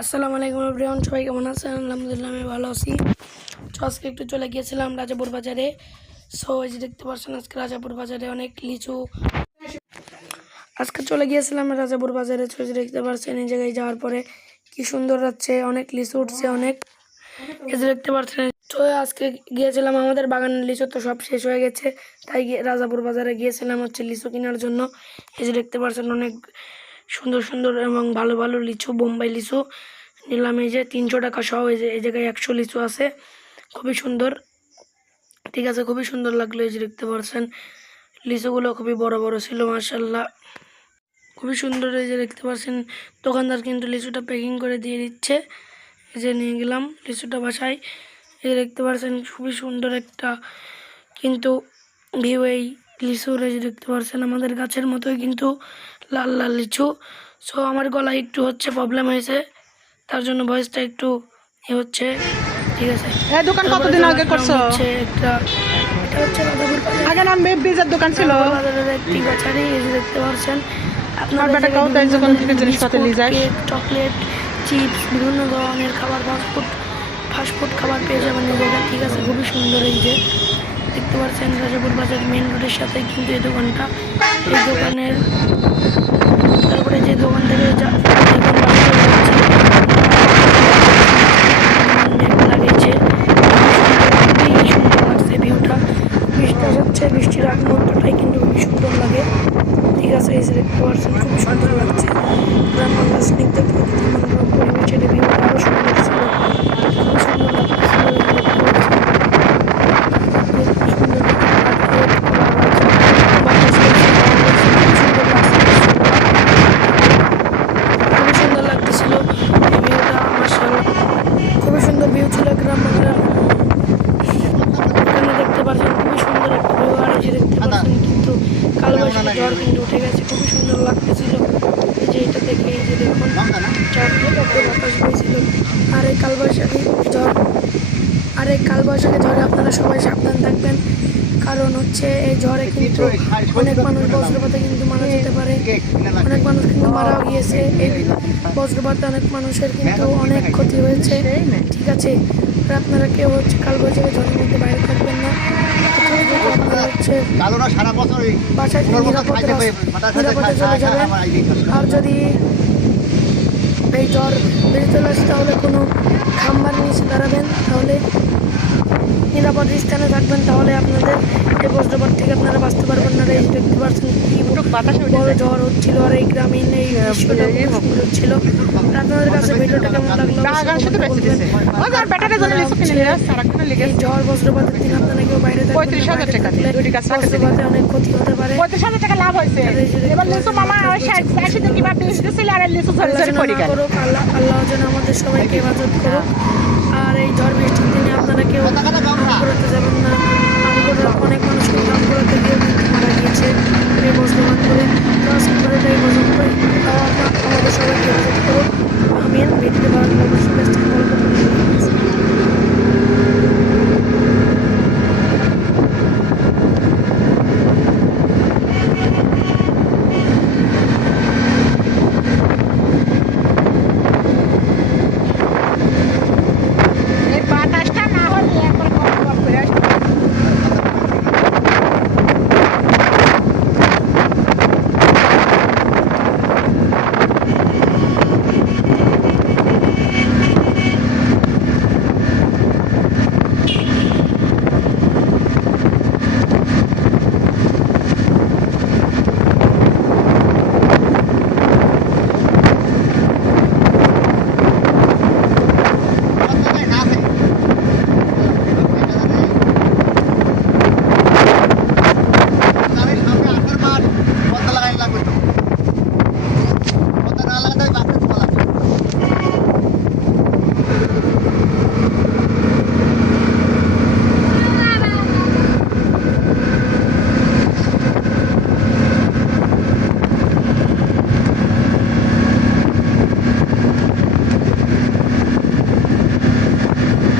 আসসালামু আলাইকুম এভরিওয়ান, সবাই কেমন আছেন? আলহামদুলিল্লাহ আমি ভালো আছি। তো আজকে একটু চলে গিয়েছিলাম রাজাপুর বাজারে। সো এই যে দেখতে পাচ্ছেন আজকে রাজাপুর বাজারে অনেক লিচু। আজকে চলে গিয়েছিলাম রাজাপুর বাজারে। তো যে দেখতে পাচ্ছেন এই জায়গায় যাওয়ার পরে কি সুন্দর যাচ্ছে, অনেক লিচু উঠছে অনেক। এই যে দেখতে পাচ্ছেন। তো আজকে গিয়েছিলাম, আমাদের বাগানের লিচু তো সব শেষ হয়ে গেছে, তাই রাজাপুর বাজারে গিয়েছিলাম হচ্ছে লিচু কেনার জন্য। এই যে দেখতে পাচ্ছেন অনেক সুন্দর সুন্দর এবং ভালো ভালো লিচু, বোম্বাই লিচু নিলাম। এই যে 300 টাকা সহ। এই জায়গায় 100 লিচু আছে, খুবই সুন্দর। ঠিক আছে, খুবই সুন্দর লাগলো। এই যে দেখতে পাচ্ছেন লিচুগুলো খুবই বড় বড় ছিল, মাশাআল্লাহ খুবই সুন্দর। এই যে দেখতে পাচ্ছেন দোকানদার কিন্তু লিচুটা প্যাকিং করে দিয়ে দিচ্ছে। এই যে নিয়ে গেলাম লিচুটা বাসায়। এই যে দেখতে পাচ্ছেন খুবই সুন্দর একটা কিন্তু ভিউ এই লিচুর। এই যে দেখতে পাচ্ছেন আমাদের গাছের মতোই কিন্তু লাল লাল লিচু। সো আমার গলায় একটু হচ্ছে প্রবলেম হয়েছে, তার জন্য ভয়েসটা একটু হচ্ছে। ঠিক আছে, এই দোকান কতদিন আগে করছো? এটা হচ্ছে রাজাপুর বাজার। আগে না বেবিজের দোকান ছিল বাজারের একটি বাজারই। এই যে দেখতে পাচ্ছেন আপনার বেটা কাউ তাই দোকান থেকে জিনিসপত্র নিয়ে যায়, চকলেট, চিপস, বিভিন্ন ধরনের খাবার, ফাস্টফুড খাবার পেয়ে যাবেন এই জায়গায়। ঠিক আছে, খুবই সুন্দর। এই যে দেখতে পাচ্ছেন রাজাপুর বাজার মেন রোডের সাথে কিন্তু এই দোকানটা। এই দোকানের তারপরে যে দোকান থেকে লাগিয়েছে, খুবই সুন্দর লাগছে ভিউটা। বৃষ্টি হচ্ছে, বৃষ্টির আগ মুহূর্তটাই কিন্তু খুবই সুন্দর লাগে। ঠিক আছে, এই যে দেখতে পাচ্ছেন খুবই সুন্দর লাগছে। গ্রাম বাংলা স্নিগ্ধ প্রকৃতি মনোরম পরিবেশের ভিউটা আরও সুন্দর ছিল, খুবই সুন্দর লাগতেছিল। খুবই সুন্দর ভিউ ছিল গ্রাম বাংলার। এখানে দেখতে পাচ্ছেন খুবই সুন্দর একটা ভিউ। আর এই যে দেখতে পাচ্ছেন কিন্তু কালবৈশাখী ঝড় কিন্তু উঠে গেছে, খুবই সুন্দর লাগতেছিল। এই যে এটা দেখে এই যে দেখুন চারদিকে বাতাস বইছিল। আর এই কালবৈশাখী ঝড়ে আপনারা সবাই সাবধান থাকবেন, কারণ হচ্ছে এই ঝড়ে কিন্তু অনেক মানুষ বজ্রপাতে কিন্তু মারা যেতে পারে, অনেক মানুষ কিন্তু মারাও গিয়েছে। এই বজ্রপাতে অনেক মানুষের কিন্তু অনেক ক্ষতি হয়েছে। ঠিক আছে, আর আপনারা কেউ হচ্ছে কালবৈশাখী ঝড়ের মধ্যে বাইরে থাকবেন না। আপনারা হচ্ছে বাসায় নিরাপদে চলে যাবেন। আর যদি এই ঝড় বেড়ে চলে আসে তাহলে কোনো খাম্বার নিচে দাঁড়াবেন, তাহলে নিরাপদ স্থানে থাকবেন, তাহলে আপনাদের এই বজ্রপাত থেকে আপনারা বাঁচতে পারবেন না। এই দেখতে পাচ্ছেন কি বড় ঝড় হচ্ছিল, আর এই গ্রামীণ এই দৃশ্যটা খুব সুন্দর ছিল। আপনাদের কাছে ভিডিওটা কেমন লাগলো? এই ঝড় বজ্রপাতের দিন আপনারা কেউ বাইরে বজ্রপাতে অনেক ক্ষতি হতে পারে। আল্লাহ যেন আমাদের সবাইকে হেফাজত করো। আর এই ঝড় বৃষ্টির দিনে আপনারা কেউ করতে যাবেন না। অনেক মানুষ কাম করতে গিয়ে মারা গিয়েছে এই বজ্রপাত করে। তো আজকে এই পর্যন্তই।